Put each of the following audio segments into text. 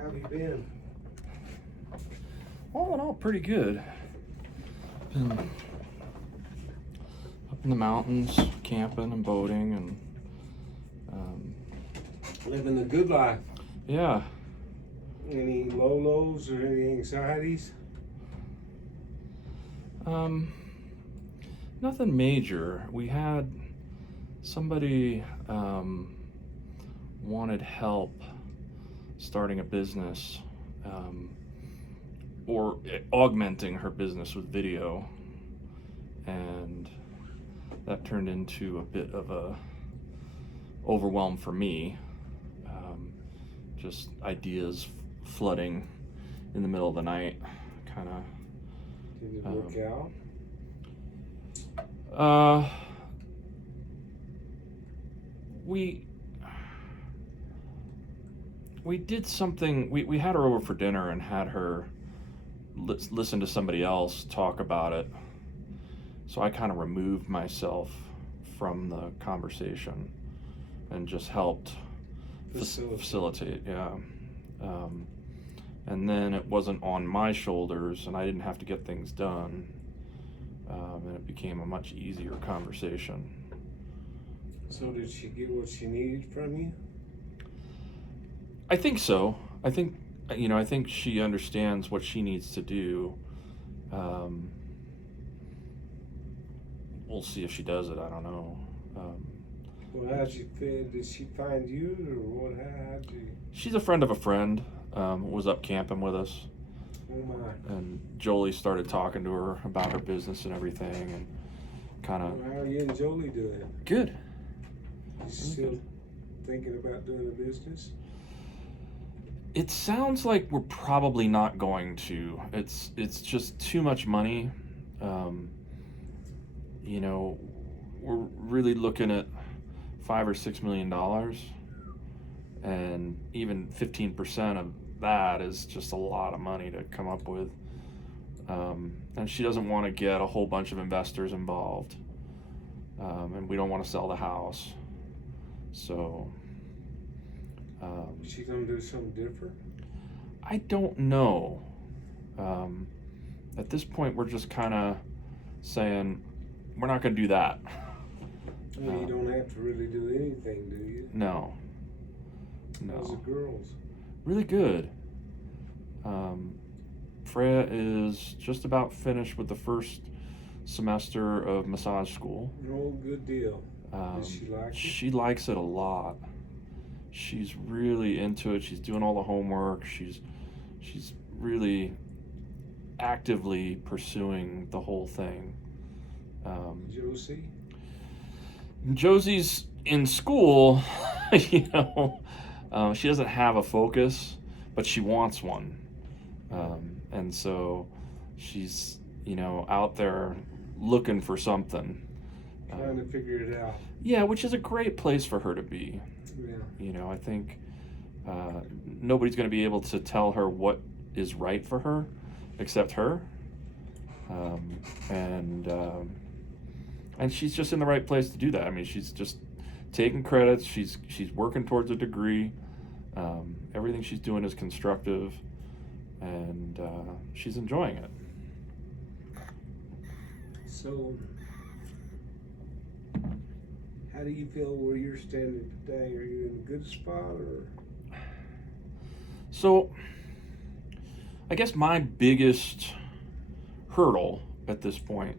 How have you been? All in all, pretty good. Been up in the mountains, camping and boating, and Living the good life. yeah. Any low lows or any anxieties? Nothing major. We had somebody wanted help starting a business, or augmenting her business with video, and that turned into a bit of a overwhelm for me. Just ideas flooding in the middle of the night, kind of. Did it work out? We did something. We had her over for dinner and had her listen to somebody else talk about it. So I kind of removed myself from the conversation and just helped facilitate. Yeah. And then it wasn't on my shoulders, and I didn't have to get things done. And it became a much easier conversation. So did she get what she needed from you? I think so. I think she understands what she needs to do. We'll see if she does it. I don't know. Well, how'd you feel? Did she find you, or what? How'd you? She's a friend of a friend. Was up camping with us. Oh my! And Jolie started talking to her about her business and everything, and kind of. Well, how are you and Jolie doing? Good. You still thinking about doing a business? It sounds like we're probably not going to. It's just too much money. We're really looking at $5 or $6 million, and even 15% of that is just a lot of money to come up with. And she doesn't want to get a whole bunch of investors involved, and we don't want to sell the house. So Is she gonna do something different? I don't know. At this point, we're just kind of saying we're not going to do that. Well, you don't have to really do anything, do you? No. How's the girls? Really good. Freya is just about finished with the first semester of massage school. Oh, good deal. Does she like it? She likes it a lot. She's really into it. She's doing all the homework. She's really actively pursuing the whole thing. Josie? Josie's in school. She doesn't have a focus, but she wants one. And so she's, out there looking for something. Trying to figure it out. Yeah, which is a great place for her to be. Yeah. I think nobody's going to be able to tell her what is right for her except her. And she's just in the right place to do that. I mean, she's just taking credits. She's working towards a degree. Everything she's doing is constructive, and she's enjoying it. So, how do you feel where you're standing today? Are you in a good spot, or? So, I guess my biggest hurdle at this point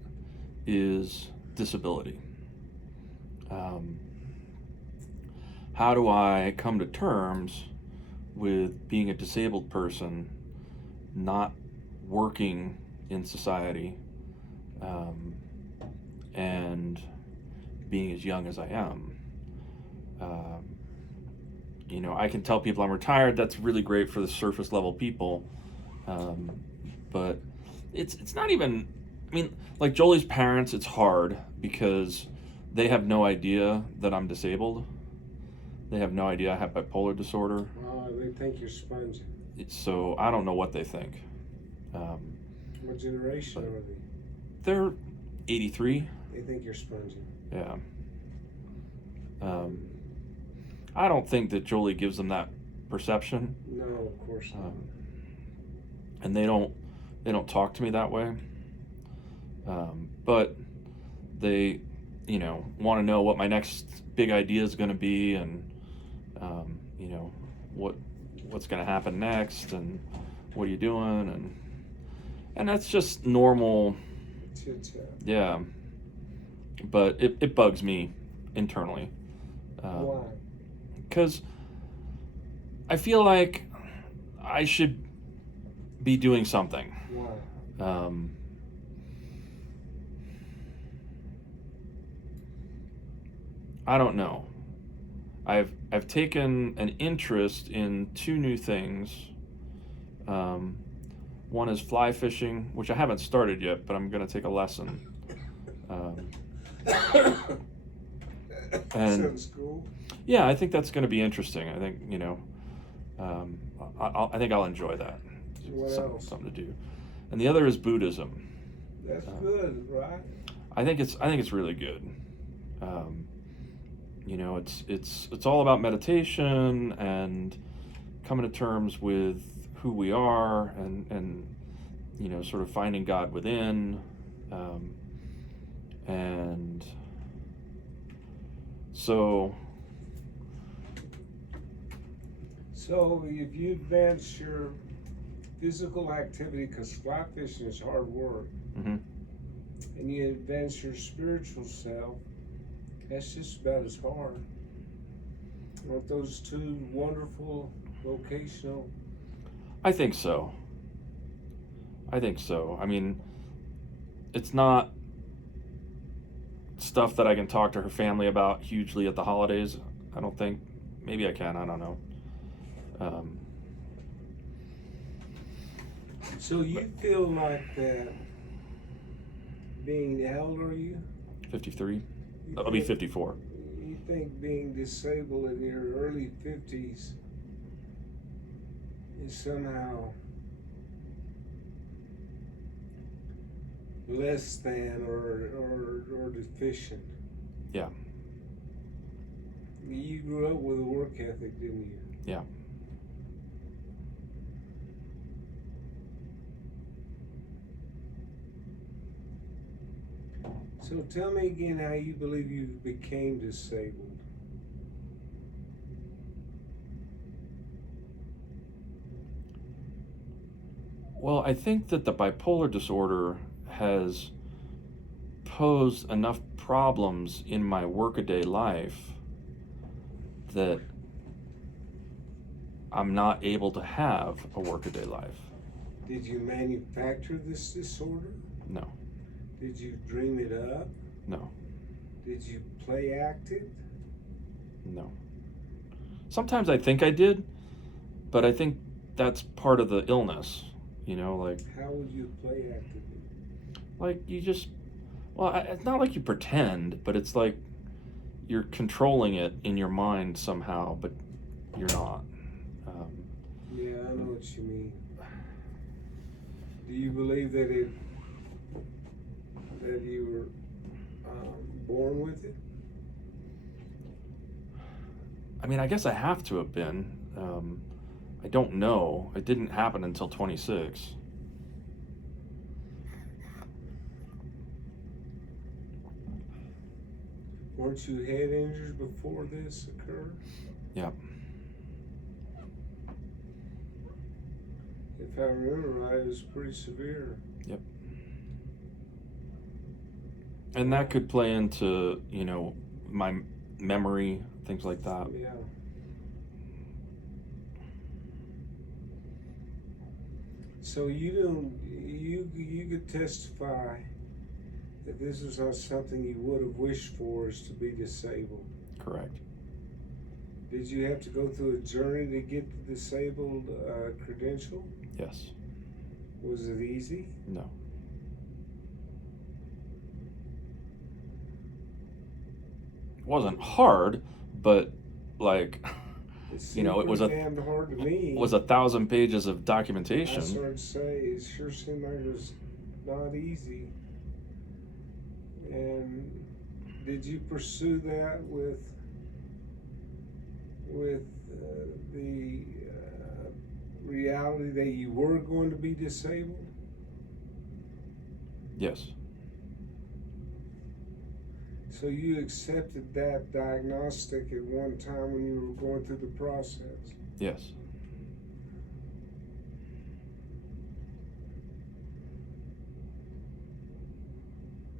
is disability. How do I come to terms with being a disabled person, not working in society, and being as young as I am? I can tell people I'm retired. That's really great for the surface level people, but it's not even. I mean, like Jolie's parents, it's hard because they have no idea that I'm disabled. They have no idea I have bipolar disorder. Oh, they think you're spongy. So I don't know what they think. What generation are they? They're 83. They think you're spongy. Yeah. I don't think that Jolie gives them that perception. No, of course not. And they don't talk to me that way. But they, want to know what my next big idea is going to be, and what's going to happen next, and what are you doing, and that's just normal. Chit chat. Yeah, but it bugs me internally. Why? Because I feel like I should be doing something. Why? I don't know. I've taken an interest in two new things. One is fly fishing, which I haven't started yet, but I'm going to take a lesson. And Sounds cool. yeah, I think that's going to be interesting. I think I think I'll enjoy that. What else? Something to do. And the other is Buddhism. That's good, right? I think it's really good. It's all about meditation and coming to terms with who we are, and sort of finding God within, and so if you advance your physical activity, because fly fishing is hard work, mm-hmm. and you advance your spiritual self, that's just about as hard. Aren't those two wonderful vocational? I think so. I mean, it's not stuff that I can talk to her family about hugely at the holidays. I don't think. Maybe I can. I don't know. So you feel like that being, how old are you? 53. I'll be 54. You think being disabled in your early 50s is somehow less than or deficient? Yeah. You grew up with a work ethic, didn't you? Yeah. So tell me again how you believe you became disabled. Well, I think that the bipolar disorder has posed enough problems in my workaday life that I'm not able to have a workaday life. Did you manufacture this disorder? No. Did you dream it up? No. Did you play act it? No. Sometimes I think I did, but I think that's part of the illness, like... How would you play act it? Like, you just... Well, it's not like you pretend, but it's like you're controlling it in your mind somehow, but you're not. Yeah, I know what you mean. Do you believe that you were born with it? I mean, I guess I have to have been. I don't know. It didn't happen until 26. Weren't you head injured before this occurred? Yeah. If I remember right, it was pretty severe. Yep. And that could play into, my memory, things like that. Yeah. So you could testify that this is not something you would have wished for, is to be disabled. Correct. Did you have to go through a journey to get the disabled credential? Yes. Was it easy? No. It wasn't hard, but like, it was damn hard to me. was 1,000 pages of documentation. I started to say it sure seemed like it was not easy. And did you pursue that with with the reality that you were going to be disabled? Yes. So you accepted that diagnostic at one time when you were going through the process? Yes.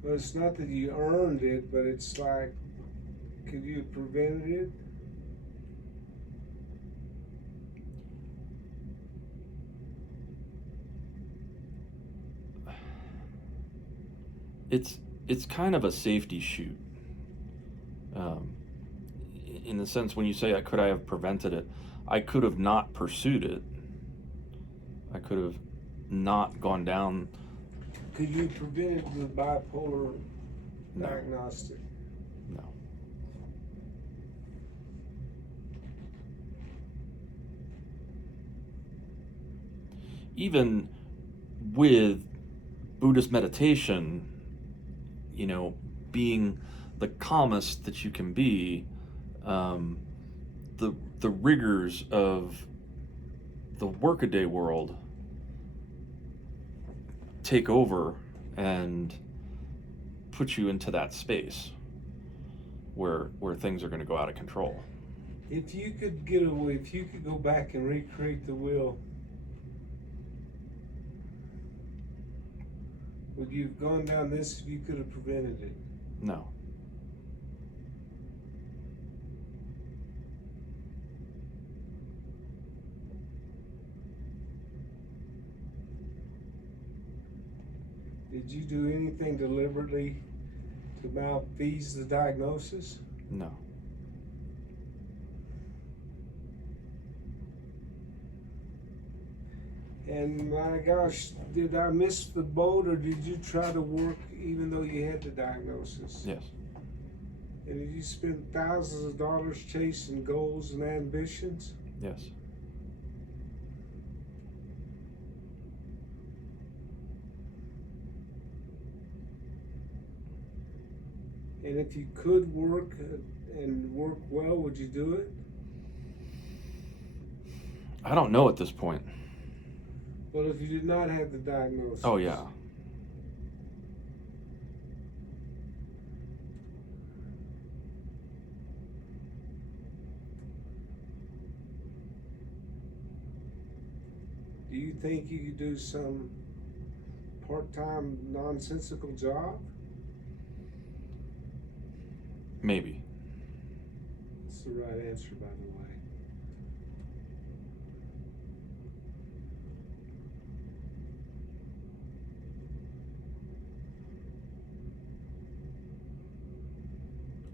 Well, it's not that you earned it, but it's like, could you have prevented it? It's kind of a safety shoot. Um, in the sense when you say could I have prevented it, I could have not pursued it. I could have not gone down. Could you have prevented the bipolar No. diagnostic? No. Even with Buddhist meditation, you know, being the calmest that you can be, the rigors of the workaday world take over and put you into that space where things are going to go out of control. If you could get away, if you could go back and recreate the wheel, would you have gone down this if you could have prevented it? No. Did you do anything deliberately to malfease the diagnosis? No. And my gosh, did I miss the boat, or did you try to work even though you had the diagnosis? Yes. And did you spend thousands of dollars chasing goals and ambitions? Yes. And if you could work and work well, would you do it? I don't know at this point. Well, if you did not have the diagnosis. Oh, yeah. Do you think you could do some part-time nonsensical job? Maybe. That's the right answer, by the way.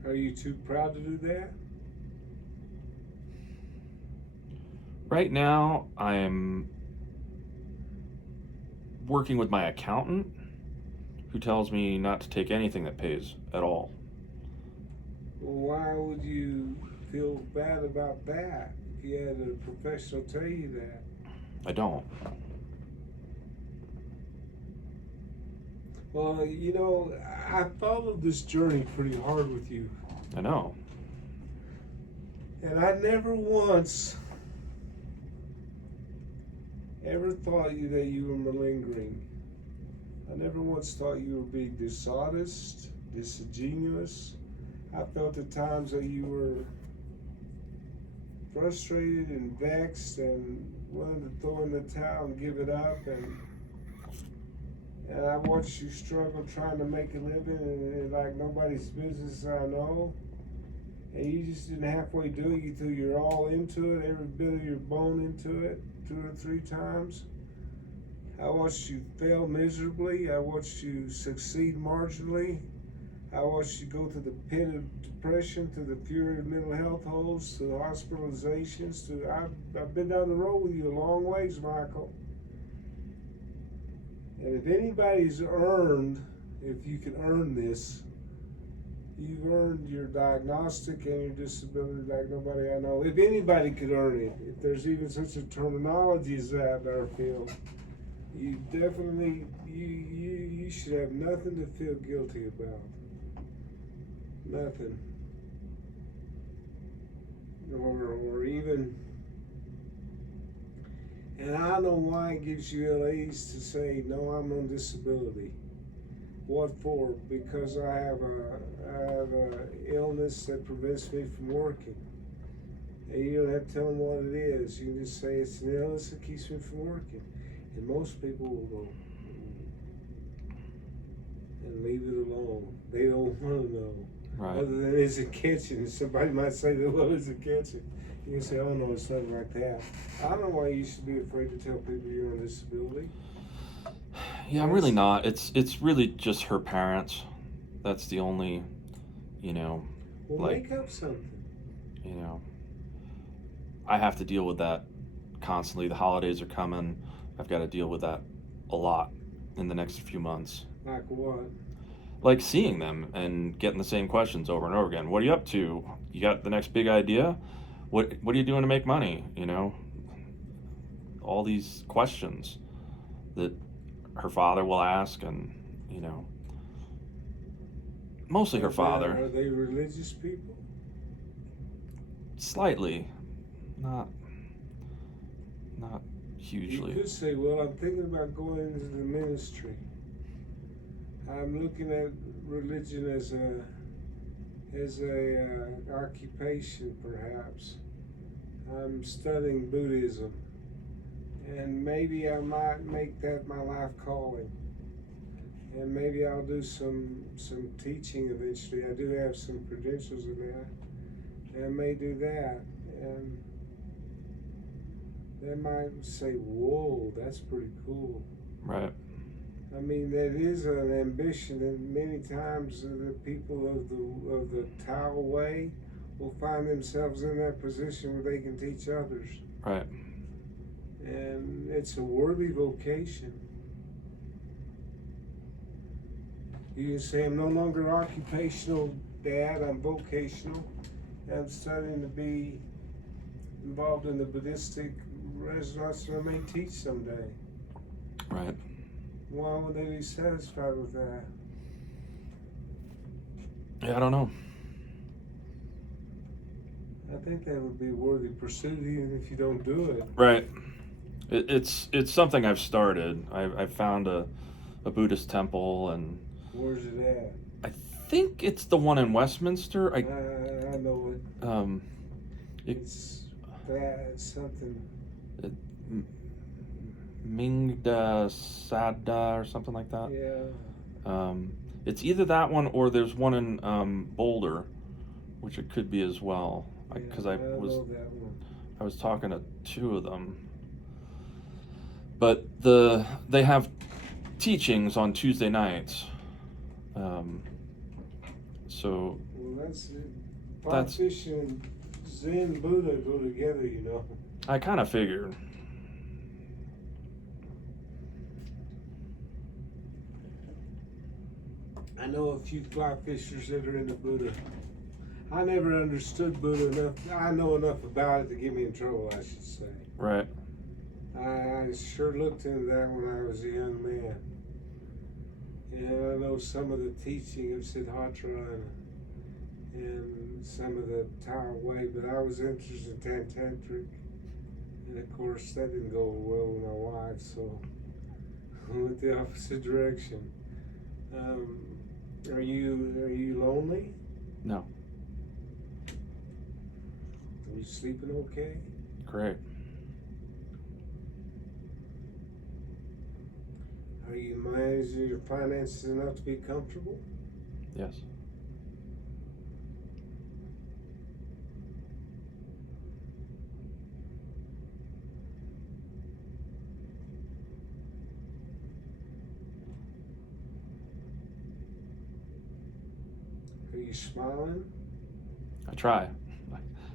Are you too proud to do that? Right now, I'm working with my accountant, who tells me not to take anything that pays at all. Well, why would you feel bad about that if you had a professional tell you that? I don't. Well, you know, I followed this journey pretty hard with you. I know. And I never once ever thought that you were malingering. I never once thought you were being dishonest, disingenuous. I felt at times that you were frustrated and vexed and willing to throw in the towel and give it up. And I watched you struggle trying to make a living, and it's like nobody's business I know. And you just didn't halfway do it. You threw your all into it, every bit of your bone into it, 2 or 3 times. I watched you fail miserably. I watched you succeed marginally. I watched you go to the pit of depression, to the fury of mental health holes, to hospitalizations. I've been down the road with you a long ways, Michael. And if anybody's earned, if you can earn this, you've earned your diagnostic and your disability like nobody I know. If anybody could earn it, if there's even such a terminology as that in our field, you definitely, you should have nothing to feel guilty about. Nothing. or even, and I know why it gives you at least to say, no, I'm on disability. What for? Because I have a illness that prevents me from working. And you don't have to tell them what it is. You can just say it's an illness that keeps me from working. And most people will go and leave it alone. They don't want to know. Right. Other than is it catching? Somebody might say, well, is it catching? You can say, oh no, it's nothing like that. I don't know why you should be afraid to tell people you're on disability. Yeah, I'm really not. It's really just her parents. That's the only, you know, Well, make up something. you know, I have to deal with that constantly. The holidays are coming. I've got to deal with that a lot in the next few months. Like what? Like seeing them and getting the same questions over and over again. What are you up to? You got the next big idea? What are you doing to make money? You know, all these questions that her father will ask, and you know, mostly her father. Are they religious people? Slightly, not hugely. You could say, well, I'm thinking about going into the ministry. I'm looking at religion as a occupation, perhaps. I'm studying Buddhism, and maybe I might make that my life calling. And maybe I'll do some teaching eventually. I do have some credentials in that, and I may do that. And they might say, "Whoa, that's pretty cool." Right. I mean, that is an ambition, and many times the people of the Tao way will find themselves in that position where they can teach others. Right. And it's a worthy vocation. You can say, I'm no longer occupational dad, I'm vocational. I'm studying to be involved in the Buddhistic restaurants, and I may teach someday. Right. Why would they be satisfied with that? Yeah, I don't know. I think that would be a worthy pursuit, even if you don't do it. Right. It's something I've started. I've found a Buddhist temple, and Where's it at? I think it's the one in Westminster. I know it. It's something. Mingda Sada or something like that. Yeah. It's either that one or there's one in Boulder, which it could be as well. Because I know that one. I was talking to two of them, but they have teachings on Tuesday nights. So Well, that's it. Firefish and Zen Buddha go together, you know. I kind of figured. I know a few fly fishers that are into Buddha. I never understood Buddha enough. I know enough about it to get me in trouble, I should say. Right. I sure looked into that when I was a young man. And I know some of the teaching of Siddhartha and some of the Tao way, but I was interested in Tantric. And of course, that didn't go well with my wife, so I went the opposite direction. Are you lonely? No. Are you sleeping okay? Great. Are you managing your finances enough to be comfortable? Yes. Are you smiling? I try.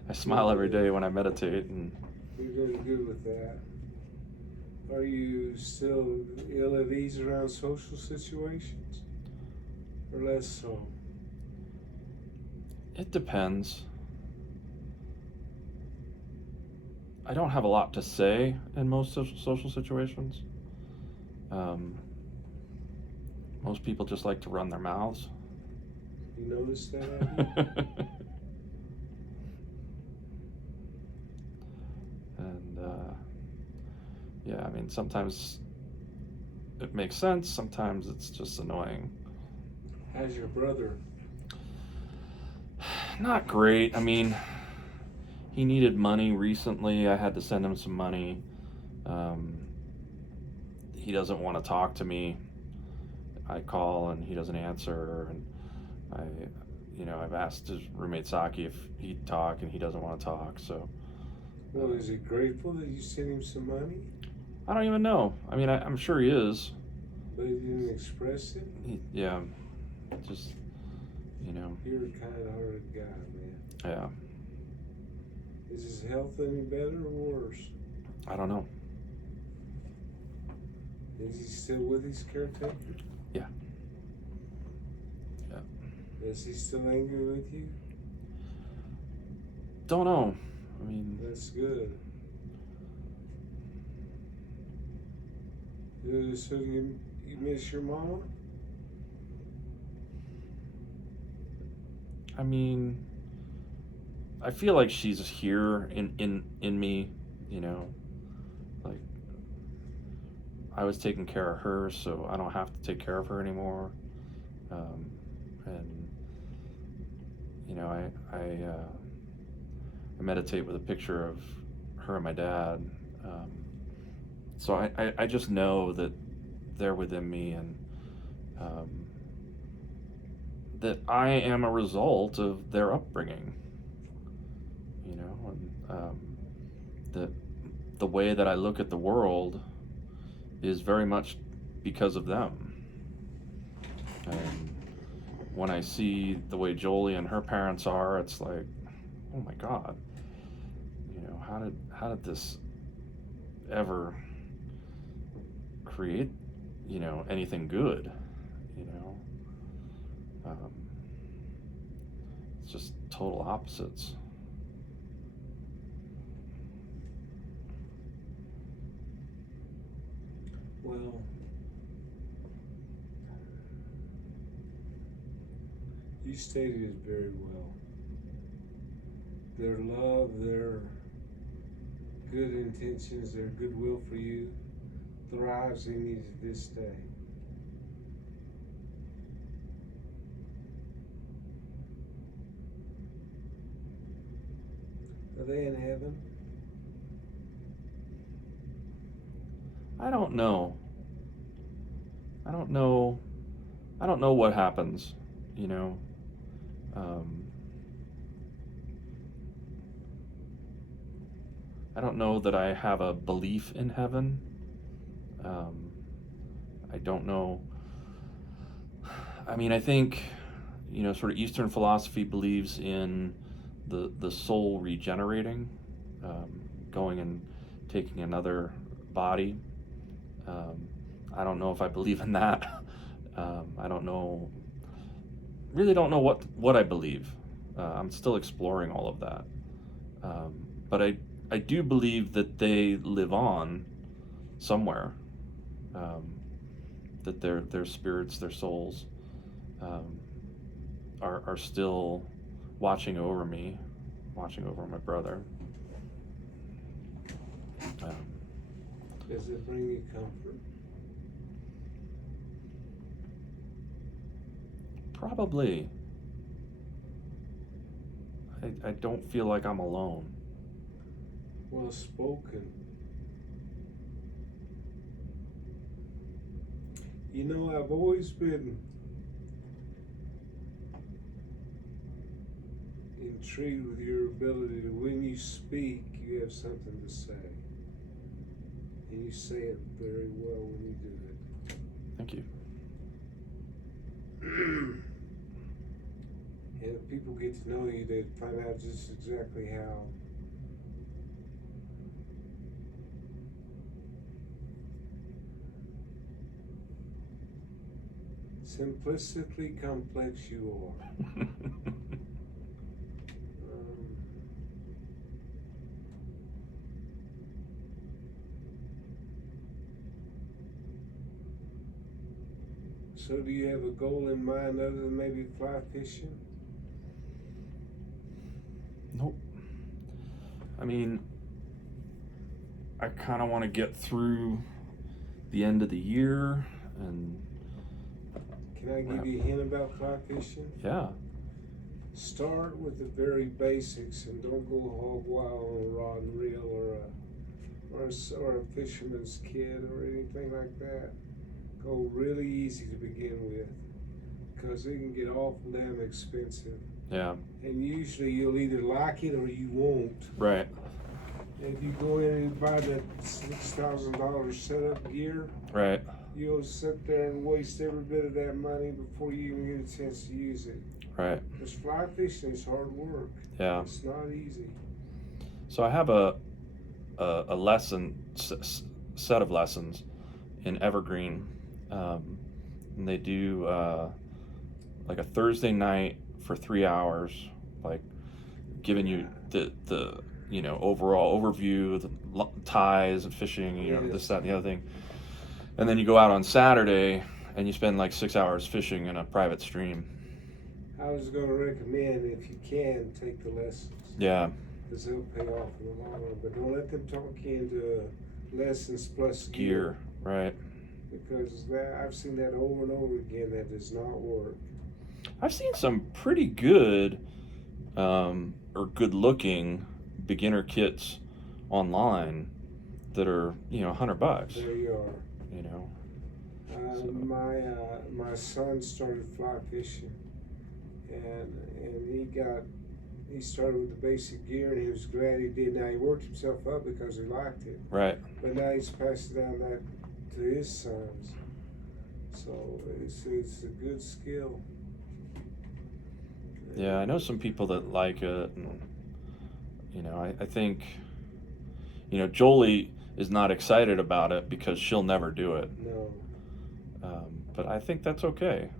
I smile every day when I meditate, and You're doing good with that. Are you still ill at ease around social situations? Or less so? it depends. I don't have a lot to say in most social situations. Most people just like to run their mouths. You notice that? yeah, I mean, sometimes it makes sense, sometimes it's just annoying. How's your brother? Not great. I mean, he needed money recently. I had to send him some money. Um, he doesn't want to talk to me. I call and he doesn't answer, and I've asked his roommate Saki if he'd talk, and he doesn't want to talk. So, Well, is he grateful that you sent him some money? I don't even know. I mean, I'm sure he is. But he didn't express it? Yeah, just, you know. You're a kind-hearted guy, man. Yeah, Is his health any better or worse? I don't know. Is he still with his caretaker? Yeah. Is he still angry with you? Don't know. I mean, That's good. So you miss your mama? I mean, I feel like she's here in me, you know. Like, I was taking care of her, so I don't have to take care of her anymore. And you know, I meditate with a picture of her and my dad. So I just know that they're within me, and um, that I am a result of their upbringing. You know, and that the way that I look at the world is very much because of them. And when I see the way Jolie and her parents are, it's like, oh my God, you know, how did this ever create, you know, anything good? You know, it's just total opposites. Well, you stated it very well. Their love, their good intentions, their goodwill for you thrives in you to this day. Are they in heaven? I don't know. I don't know. I don't know what happens, you know. I don't know that I have a belief in heaven. Um, I don't know. I mean, I think, you know, sort of Eastern philosophy believes in the soul regenerating, going and taking another body. I don't know if I believe in that. I don't know. Really don't know what I believe. I'm still exploring all of that. But I do believe that they live on somewhere. That their spirits, their souls, are still watching over me, watching over my brother. Does it bring you comfort? Probably. I don't feel like I'm alone. Well spoken. You know, I've always been intrigued with your ability to, when you speak, you have something to say. And you say it very well when you do it. Thank you. And if people get to know you, they find out just exactly how simplistically complex you are. So do you have a goal in mind other than maybe fly fishing? Nope. I mean, I kind of want to get through the end of the year and. Can I give you a hint about fly fishing? Yeah. Start with the very basics and don't go hog wild on a rod and reel or a fisherman's kit or anything like that. Go really easy to begin with, because it can get awful damn expensive. Yeah. And usually you'll either like it or you won't. Right. If you go in and buy that $6,000 setup gear, Right. you'll sit there and waste every bit of that money before you even get a chance to use it. Right. Because fly fishing is hard work. Yeah. It's not easy. So I have a lesson set of lessons in Evergreen, and they do like a Thursday night for 3 hours, like giving you the overall overview, the ties of fishing, this, that, and the other thing, and then you go out on Saturday and you spend like 6 hours fishing in a private stream. I was going to recommend, if you can, take the lessons. Yeah. Because they'll pay off in the long run. But don't let them talk you into lessons plus gear. Right. Because I've seen that over and over again. That does not work. I've seen some pretty good or good-looking beginner kits online that are $100. There you are. My son started fly fishing, and he started with the basic gear, and he was glad he did. Now he worked himself up because he liked it. Right. But now he's passing down that to his sons. So it's a good skill. Yeah, I know some people that like it, and I think Jolie is not excited about it because she'll never do it. No. But I think that's okay.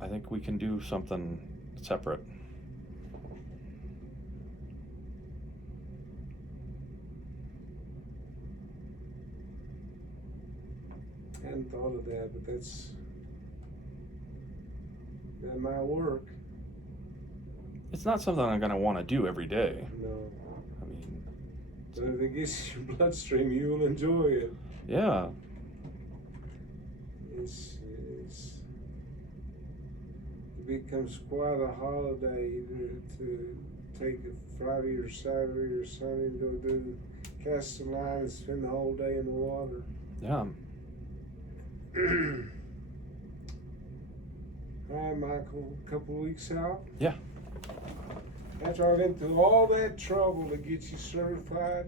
I think we can do something separate. I hadn't thought of that, but that might work. It's not something I'm going to want to do every day. No. I mean, But if it gets your bloodstream, you'll enjoy it. yeah. It becomes quite a holiday to take a Friday or Saturday or Sunday and go cast a line and spend the whole day in the water. Yeah. All right, Michael, a couple of weeks out. Yeah. After I went through all that trouble to get you certified,